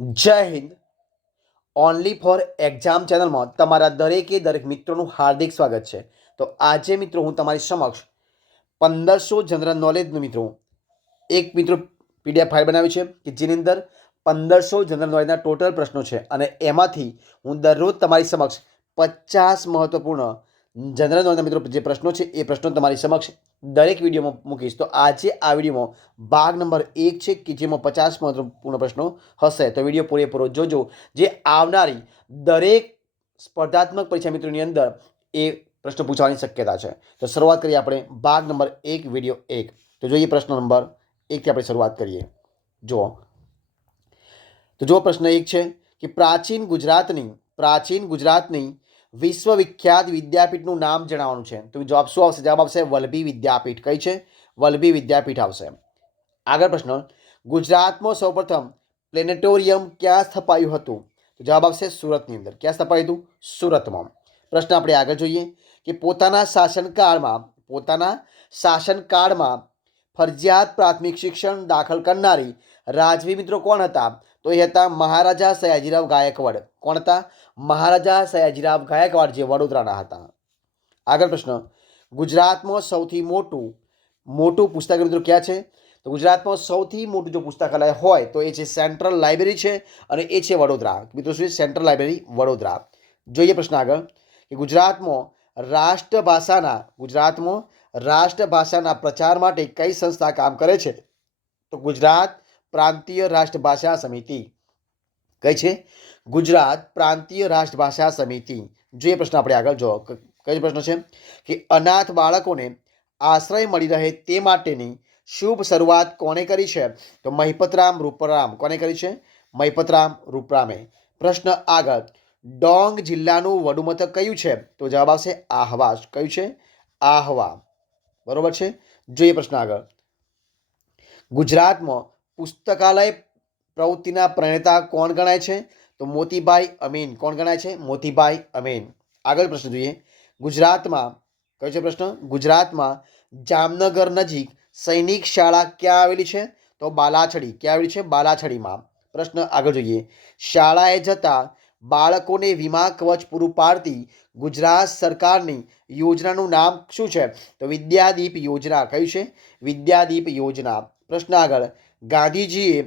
જય Hind. Only for exam ચેનલમાં તમારા દરેકે દરેક મિત્રોનું હાર્દિક સ્વાગત છે. તો આજે મિત્રો હું તમારી સમક્ષ 1500 જનરલ નોલેજનું મિત્રો એક મિત્રો પીડીએફ ફાઇલ બનાવી છે કે જેની અંદર 1500 જનરલ નોલેજના ટોટલ પ્રશ્નો છે અને એમાંથી હું દરરોજ તમારી સમક્ષ 50 મહત્વપૂર્ણ જનરલ નોલેજના મિત્રો જે પ્રશ્નો છે એ પ્રશ્નો તમારી સમક્ષ દરેક વિડીયોમાં મૂકીશ. તો આજે આ વિડીયોમાં ભાગ નંબર 1 છે કે જેમાં 50 મહત્વપૂર્ણ પ્રશ્નો હશે. તો વિડીયો પૂરેપૂરો જોજો, જે આવનારી દરેક સ્પર્ધાત્મક પરીક્ષા મિત્રોની અંદર એ પ્રશ્નો પૂછવાની શક્યતા છે. તો શરૂઆત કરીએ આપણે ભાગ નંબર 1 વિડીયો 1. તો જોઈએ પ્રશ્ન નંબર 1 થી આપણે શરૂઆત કરીએ. જો પ્રશ્ન 1 છે કે પ્રાચીન ગુજરાતની વિશ્વવિખ્યાત વિદ્યાપીઠનું નામ જણાવવાનું છે. તો જવાબ શું આવશે? જવાબ આવશે વલ્લભી વિદ્યાપીઠ. કઈ છે? વલ્લભી વિદ્યાપીઠ આવશે. આગળ પ્રશ્ન, ગુજરાતમાં સૌપ્રથમ પ્લેનેટોરિયમ ક્યાં સ્થપાયું હતું? તો જવાબ આવશે સુરતની અંદર. ક્યાં સ્થપાયું હતું? સુરતમાં. પ્રશ્ન આપણે આગળ જોઈએ કે પોતાના શાસનકાળમાં ફરજિયાત પ્રાથમિક શિક્ષણ દાખલ કરનારી રાજવી મિત્રો કોણ હતા? તો એ હતા મહારાજા સયાજીરાવ ગાયકવાડ. કોણ હતા? મહારાજા સયાજીરાવ ગાયકવાડ, જે વડોદરાના હતા. આગળ પ્રશ્ન, ગુજરાતમાં સૌથી મોટું પુસ્તકાલય મિત્રો ક્યાં છે? તો ગુજરાતમાં સૌથી મોટું જો પુસ્તકાલય હોય તો એ છે સેન્ટ્રલ લાઇબ્રેરી છે અને એ છે વડોદરા. મિત્રો શું છે? Central library Vadodara. જોઈએ પ્રશ્ન આગળ કે ગુજરાતમાં રાષ્ટ્રભાષાના પ્રચાર માટે કઈ સંસ્થા કામ કરે છે? તો ગુજરાત પ્રાંતીય રાષ્ટ્રભાષા સમિતિ. કઈ છે? ગુજરાત પ્રાંતીય રાષ્ટ્રભાષા સમિતિ. જોઈએ પ્રશ્ન આપણે આગળ જો કઈ પ્રશ્ન છે કે અનાથ બાળકોને આશ્રય મળી રહે તે માટેની શુભ શરૂઆત કોણે કરી છે? તો મહિપતરામ રૂપરામ. કોને કરી છે? મહિપતરામ રૂપરામે. પ્રશ્ન આગળ, ડોંગ જિલ્લાનું વડું મથક કયું છે? તો જવાબ આવશે આહવા. કયું છે? આહવા. બરોબર છે. જોઈએ પ્રશ્ન આગળ, ગુજરાતમાં પુસ્તકાલય પ્રવૃત્તિના પ્રણેતા કોણ ગણાય છે? તો મોતીભાઈ અમીન. કોણ ગણાય છે? મોતીભાઈ અમીન. આગળ પ્રશ્ન જોઈએ, ગુજરાતમાં કયો છે પ્રશ્ન? ગુજરાતમાં જામનગર નજીક સૈનિક શાળા ક્યાં આવેલી છે? તો બાલાછડી. ક્યાં આવેલી છે? બાલાછડીમાં. પ્રશ્ન આગળ જોઈએ, શાળાએ જતા બાળકોને વીમા કવચ પૂરું પાડતી ગુજરાત સરકારની યોજનાનું નામ શું છે? તો વિદ્યાદીપ યોજના. કયું છે? વિદ્યાદીપ યોજના. પ્રશ્ન આગળ, ગાંધીજીએ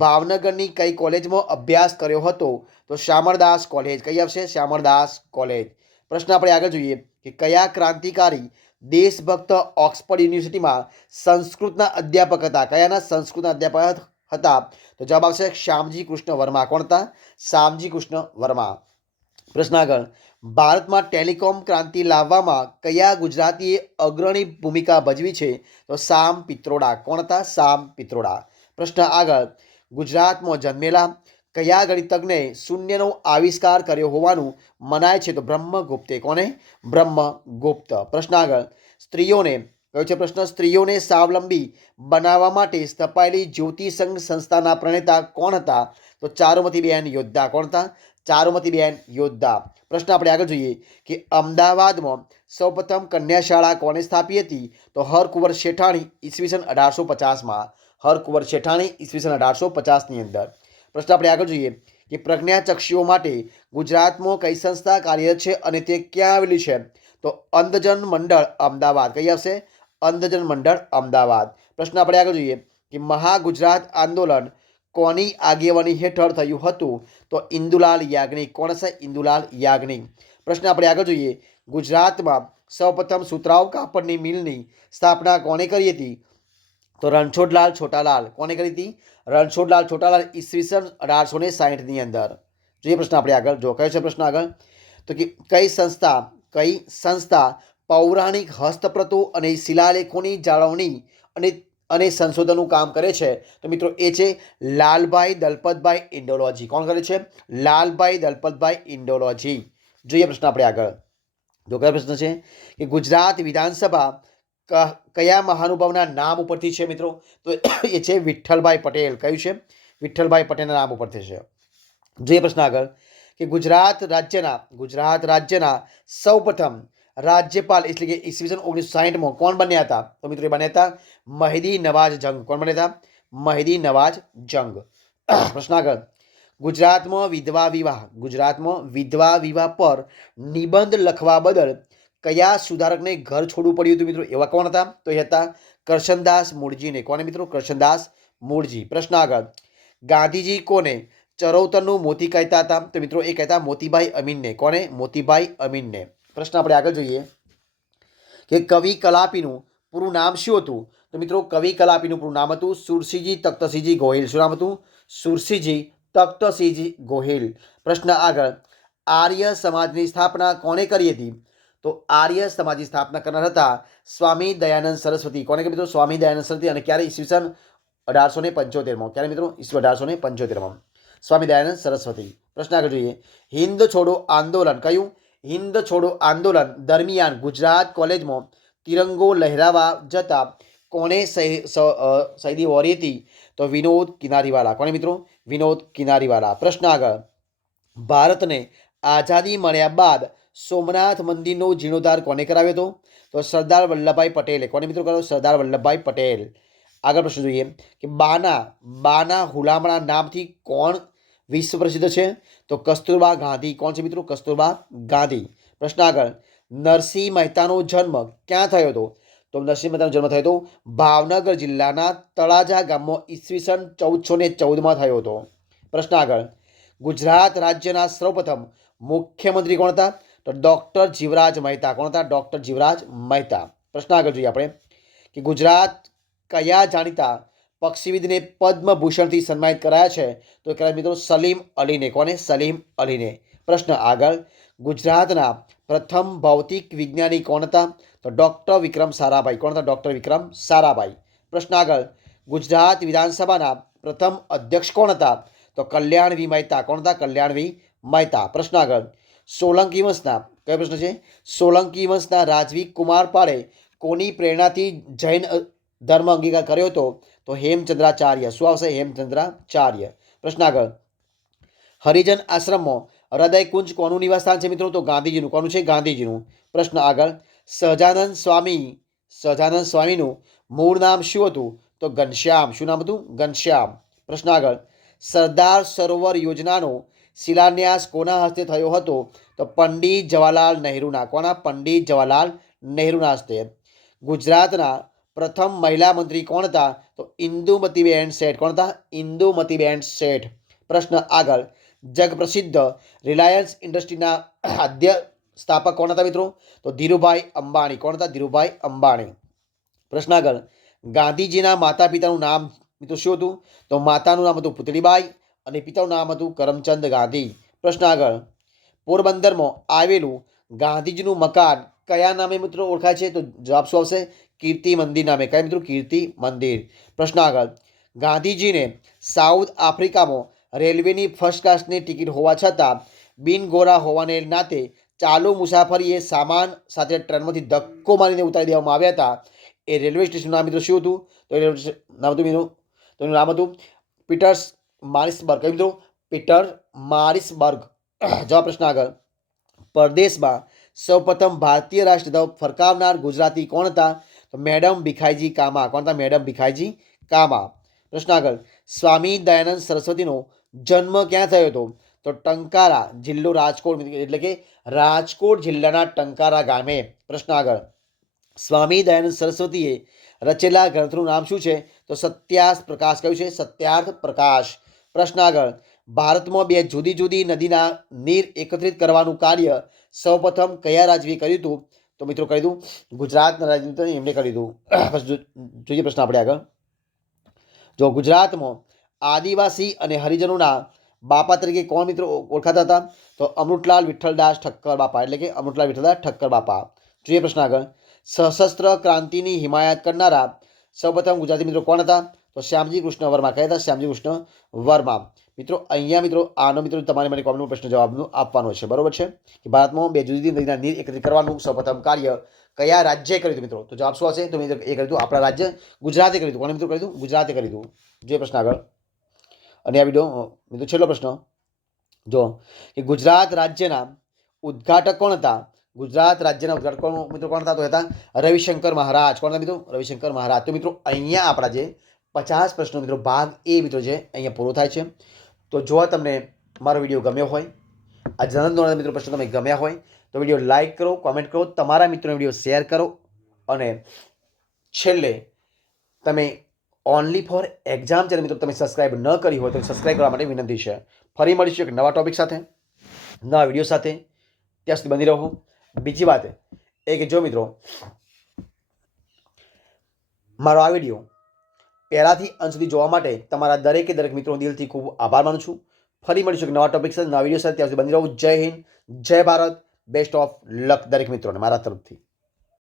ભાવનગરની કઈ કોલેજમાં અભ્યાસ કર્યો હતો? તો શામળદાસ કોલેજ. કઈ આવશે? શામળદાસ કોલેજ. પ્રશ્ન આપણે આગળ જોઈએ કે કયા ક્રાંતિકારી દેશભક્ત ઓક્સફર્ડ યુનિવર્સિટીમાં સંસ્કૃતના અધ્યાપક હતા? કયાના સંસ્કૃતના અધ્યાપક હતા? તો જવાબ આવશે શ્યામજી કૃષ્ણ વર્મા. કોણ હતા? શ્યામજી કૃષ્ણ વર્મા. પ્રશ્ન આગળ, ભારતમાં ટેલિકોમ ક્રાંતિ લાવવામાં કયા ગુજરાતીએ અગ્રણી ભૂમિકા ભજવી છે? તો સામ પિત્રોડા. કોણ હતા? સામ પિત્રોડા. પ્રશ્ન આગળ, ગુજરાતમાં જન્મેલા કયા ગણિતજ્ઞે શૂન્યનો આવિષ્કાર કર્યો હોવાનું મનાય છે? તો બ્રહ્મગુપ્તે. કોને? બ્રહ્મગુપ્ત. પ્રશ્ન આગળ, સ્ત્રીઓને કયો છે પ્રશ્ન? સ્ત્રીઓને સ્વાવલંબી બનાવવા માટે સ્થપાયેલી જ્યોતિ સંઘ સંસ્થાના પ્રણેતા કોણ હતા? તો ચારુમતીબેન યોદ્ધા. કોણ હતા? ચારુમતીબેન યોદ્ધા. પ્રશ્ન આપણે આગળ જોઈએ કે અમદાવાદમાં સૌપ્રથમ કન્યા શાળા કોણે સ્થાપી હતી? તો હરકુંવર શેઠાણી ઈસવીસન 1850માં. હરકુંવર શેઠાણી ઈસવીસન 1850ની અંદર. પ્રશ્ન આપણે આગળ જોઈએ કે પ્રજ્ઞાચક્ષુઓ માટે ગુજરાતમાં કઈ સંસ્થા કાર્યરત છે અને તે ક્યાં આવેલી છે? તો અંધજન મંડળ અમદાવાદ. કઈ આવશે? અંધજન મંડળ અમદાવાદ. પ્રશ્ન આપણે આગળ જોઈએ કે મહાગુજરાત આંદોલન કોની આગેવાની હેઠળ થયું હતું? તો ઇન્દુલાલ યાજ્ઞિક. કોણ છે? ઇન્દુલાલ યાજ્ઞિક. પ્રશ્ન આપણે આગળ જોઈએ, ગુજરાતમાં સૌપ્રથમ સુતરાઉ કાપડની મિલની સ્થાપના કોણે કરી હતી? તો રણછોડલાલ છોટાલાલ. કોને કરી હતી? રણછોડલાલ છોટાલાલ ઈસવીસન 1860ની અંદર. જોઈએ પ્રશ્ન આપણે આગળ જો કયો છે પ્રશ્ન આગળ, તો કે કઈ સંસ્થા પૌરાણિક હસ્તપ્રતો અને શિલાલેખોની જાળવણી અને સંશોધનનું કામ કરે છે? તો મિત્રો એ છે લાલભાઈ દલપતભાઈ ઇન્ડોલોજી. કોણ કરે છે? લાલભાઈ દલપતભાઈ ઇન્ડોલોજી. જોઈએ પ્રશ્ન આપણે આગળ જો કયો પ્રશ્ન છે કે ગુજરાત વિધાનસભા કયા મહાનુભાવના નામ ઉપરથી છે મિત્રો? તો એ છે વિઠ્ઠલભાઈ પટેલ. કયું છે? વિઠ્ઠલભાઈ પટેલના નામ ઉપરથી છે. જોઈએ પ્રશ્ન આગળ કે ગુજરાત રાજ્યના સૌપ્રથમ રાજ્યપાલ એટલે કે ઈસવીસન 1960માં કોણ બન્યા હતા? તો મિત્રો એ બન્યા હતા મહિદી નવાજ જંગ. કોણ બન્યા હતા? મહિદી નવાજ જંગ. પ્રશ્ન આગળ, ગુજરાતમાં વિધવા વિવાહ પર નિબંધ લખવા બદલ કયા સુધારકને ઘર છોડવું પડ્યું હતું મિત્રો? એવા કોણ હતા? તો એ હતા કરશનદાસ મૂળજીને. કોને મિત્રો? કરશનદાસ મૂળજી. પ્રશ્ન આગળ. ગાંધીજી કોને ચરૌતરનું મોતી કહેતા હતા? તો મિત્રો એ કહેતા મોતીભાઈ અમીનને. કોને? મોતીભાઈ અમીનને. પ્રશ્ન આપણે આગળ જોઈએ કે કવિ કલાપીનું પૂરું નામ શું હતું? તો મિત્રો કવિ કલાપીનું પૂરું નામ હતું સુરસિંહજી તખ્તસિંહજી ગોહિલ. શું નામ હતું? સુરસિંહજી તખ્તસિંહજી ગોહિલ. પ્રશ્ન આગળ. આર્ય સમાજની સ્થાપના કોણે કરી હતી? તો આર્ય સમાજની સ્થાપના કરનાર હતા સ્વામી દયાનંદ સરસ્વતી. કોને કે મિત્રો? સ્વામી દયાનંદ સરસ્વતી. અને ક્યારે? ઈસવીસન 1875. ક્યારે મિત્રો? ઈસવી 1875. સ્વામી દયાનંદ સરસ્વતી. પ્રશ્ન આગળ જોઈએ. હિન્દ છોડો આંદોલન કયું? હિન્દ છોડો આંદોલન દરમિયાન ગુજરાત કોલેજમાં તિરંગો લહેરાવા જતા કોણે શહીદી વહોરી હતી? તો વિનોદ કિનારીવાલા. કોને મિત્રો? વિનોદ કિનારીવાલા. પ્રશ્ન આગળ. ભારતને આઝાદી મળ્યા બાદ સોમનાથ મંદિરનો જીર્ણોદ્ધાર કોને કરાવ્યો હતો? તો સરદાર વલ્લભભાઈ પટેલે. કોને મિત્રો કરાવ્યો? સરદાર વલ્લભભાઈ પટેલ. આગળ પ્રશ્ન જોઈએ કે બાના હુલામણા નામથી કોણ વિશ્વ પ્રસિદ્ધ છે? તો કસ્તુરબા ગાંધી. કોણ છે મિત્રો? કસ્તુરબા ગાંધી. પ્રશ્ન આગળ. નરસિંહ મહેતાનો જન્મ ક્યાં થયો હતો? તો નરસિંહ મહેતાનો જન્મ થયો હતો ભાવનગર જિલ્લાના તળાજા ગામમાં ઈસવીસન 1414 થયો હતો. પ્રશ્ન આગળ. ગુજરાત રાજ્યના સૌપ્રથમ મુખ્યમંત્રી કોણ હતા? તો ડૉક્ટર જીવરાજ મહેતા. કોણ હતા? ડૉક્ટર જીવરાજ મહેતા. પ્રશ્ન આગળ જોઈએ આપણે કે ગુજરાત કયા જાણીતા પક્ષીવિદને પદ્મભૂષણથી સન્માનિત કરાયા છે? તો કરાયા મિત્રો સલીમ અલીને. કોને? સલીમ અલીને. પ્રશ્ન આગળ. ગુજરાતના પ્રથમ ભૌતિક વિજ્ઞાની કોણ હતા? તો ડૉક્ટર વિક્રમ સારાભાઈ. કોણ હતા? ડૉક્ટર વિક્રમ સારાભાઈ. પ્રશ્ન આગળ. ગુજરાત વિધાનસભાના પ્રથમ અધ્યક્ષ કોણ હતા? તો કલ્યાણવી મહેતા. કોણ હતા? કલ્યાણવી મહેતા. પ્રશ્ન આગળ. સોલંકી વંશના કયો પ્રશ્ન છે? સોલંકી વંશના રાજવી કુમારપાળે કોની પ્રેરણાથી જૈન ધર્મ અંગીકાર કર્યો હતો? તો હેમચંદ્રાચાર્ય. શું આવશે? હેમચંદ્રાચાર્ય. પ્રશ્ન આગળ. હરિજન આશ્રમમાં હૃદયકુંજ કોનું નિવાસસ્થાન છે મિત્રો? તો ગાંધીજીનું. કોનું છે? ગાંધીજીનું. પ્રશ્ન આગળ. સહજાનંદ સ્વામીનું મૂળ નામ શું હતું? તો ઘનશ્યામ. શું નામ હતું? ઘનશ્યામ. પ્રશ્ન આગળ. સરદાર સરોવર યોજનાનો શિલાન્યાસ કોના હસ્તે થયો હતો? તો પંડિત જવાહરલાલ નહેરુના. કોના? પંડિત જવાહરલાલ નહેરુના હસ્તે. ગુજરાતના પ્રથમ મહિલા મંત્રી કોણ હતા? તો ઇન્દુમતીબેન શેઠ. કોણ હતા? ઇન્દુમતીબેન શેઠ. પ્રશ્ન આગળ. જગપ્રસિદ્ધ રિલાયન્સ ઇન્ડસ્ટ્રીના આદ્ય સ્થાપક કોણ હતા મિત્રો? તો ધીરુભાઈ અંબાણી. કોણ હતા? ધીરુભાઈ અંબાણી. પ્રશ્ન આગળ. ગાંધીજીના માતા પિતાનું નામ મિત્રો શું હતું? તો માતાનું નામ હતું પુતળીબાઈ અને પિતાનું નામ હતું કરમચંદ ગાંધી. પ્રશ્ન આગળ. પોરબંદરમાં આવેલું ગાંધીજીનું મકાન કયા નામે મિત્રો ઓળખાય છે? તો જવાબ શું આવશે? કીર્તિ મંદિર નામે. કયા મિત્રો? કીર્તિ મંદિર. પ્રશ્ન આગળ. ગાંધીજીને સાઉથ આફ્રિકામાં રેલવેની ફર્સ્ટ ક્લાસની ટિકિટ હોવા છતાં બિનગોરા હોવાને નાતે ચાલુ મુસાફરીએ સામાન સાથે ટ્રેનમાંથી ધક્કો મારીને ઉતારી દેવામાં આવ્યા હતા. એ રેલવે સ્ટેશનનું નામ મિત્રો શું હતું? તો એ નામ હતું મિત્રો તો એનું નામ હતું પીટર્સ મારિસબર્ગ. કયું મિત્રો? પીટર મારિસબર્ગ. જવાબ. પ્રશ્ન આગળ. પરદેશમાં સૌપ્રથમ ભારતીય રાષ્ટ્રધ્વજ ફરકાવનાર ગુજરાતી કોણ હતા? તો મેડમ ભીખાઈજી કામા. કોણ હતા? મેડમ ભીખાઈજી કામા. પ્રશ્ન આગળ. સ્વામી દયાનંદ સરસ્વતીનો જન્મ ક્યાં થયો હતો? તો ટંકારા જિલ્લો રાજકોટ, એટલે કે રાજકોટ જિલ્લાના ટંકારા ગામે. પ્રશ્ન આગળ. સ્વામી દયાનંદ સરસ્વતીએ રચેલા ગ્રંથનું નામ શું છે? તો સત્યાર્થ પ્રકાશ. કયું છે? સત્યાર્થ પ્રકાશ. પ્રશ્ન આગળ. ભારતમાં બે જુદી જુદી નદીના નીર એકત્રિત કરવાનું કાર્ય સૌપ્રથમ કયા રાજવીએ કર્યું હતું? તો મિત્રો કર્યું હતું ગુજરાતના રાજવી એમણે કર્યું હતું. જોઈએ પ્રશ્ન આપણે આગળ. જો ગુજરાતમાં આદિવાસી અને હરિજનોના બાપા તરીકે કોણ મિત્રો ઓળખાતા હતા? તો અમૃતલાલ વિઠ્ઠલદાસ ઠક્કર બાપા. એટલે કે અમૃતલાલ વિઠ્ઠલદાસ ઠક્કર બાપા. જોઈએ પ્રશ્ન આગળ. સશસ્ત્ર ક્રાંતિની હિમાયત કરનારા સૌપ્રથમ ગુજરાતી મિત્રો કોણ હતા? તો શ્યામજી કૃષ્ણ વર્મા. કયા હતા? શ્યામજી કૃષ્ણ વર્મા. મિત્રો અહીંયા મિત્રો આનો મિત્રો તમારે મને કોમેન્ટમાં પ્રશ્ન જવાબનું આપવાનો છે. બરોબર છે કે ભારતમાં બે જુદી જુદી નદીના નીર એકત્રિત કરવાનું સૌપ્રથમ કાર્ય કયા રાજ્યે કર્યું હતું મિત્રો? તો જવાબ શું હશે? તો મિત્રો એ કર્યું હતું આપણા રાજ્ય ગુજરાતે કર્યું હતું. કોણે મિત્રો કર્યું હતું? ગુજરાતે કર્યું હતું. જોઈએ પ્રશ્ન આગળ. અને આ વિડીયો મિત્રો છેલ્લો પ્રશ્ન જો કે ગુજરાત રાજ્યના ઉદ્ઘાટક કોણ હતા? ગુજરાત રાજ્યના ઉદ્ઘાટક મિત્રો કોણ હતા? તો હતા રવિશંકર મહારાજ. કોણ હતા મિત્રો? રવિશંકર મહારાજ. તો મિત્રો અહીંયા આપણા જે 50 પ્રશ્નો મિત્રો ભાગ એ મિત્રો છે અહીંયા પૂરો થાય છે. તો જો તમને મારો વિડીયો ગમ્યો હોય, આ જનરલ નોલેજ મિત્રો પ્રશ્ન તમે ગમ્યા હોય તો વિડીયો લાઇક કરો, કોમેન્ટ કરો, તમારા મિત્રોને વિડીયો શેર કરો અને છેલ્લે તમે ઓનલી ફોર એક્ઝામ ચેનલ મિત્રો તમે સબસ્ક્રાઇબ ન કરી હોય તો સબસ્ક્રાઇબ કરવા માટે વિનંતી છે. ફરી મળીશું એક નવા ટોપિક સાથે, નવા વિડીયો સાથે. ત્યાં સુધી બની રહો. બીજી વાત એ કે જો મિત્રો મારો આ વિડીયો પહેલાથી અંત સુધી જોવા માટે તમારા દરેક મિત્રો દિલથી ખૂબ આભાર માનું છું. ફરી મળીશું એક નવા ટોપિક સાથે, નવા વિડીયો સાથે. ત્યાં સુધી બની રહો. જય હિન્દ, જય ભારત, બેસ્ટ ઓફ લક દરેક મિત્રોને મારા તરફથી.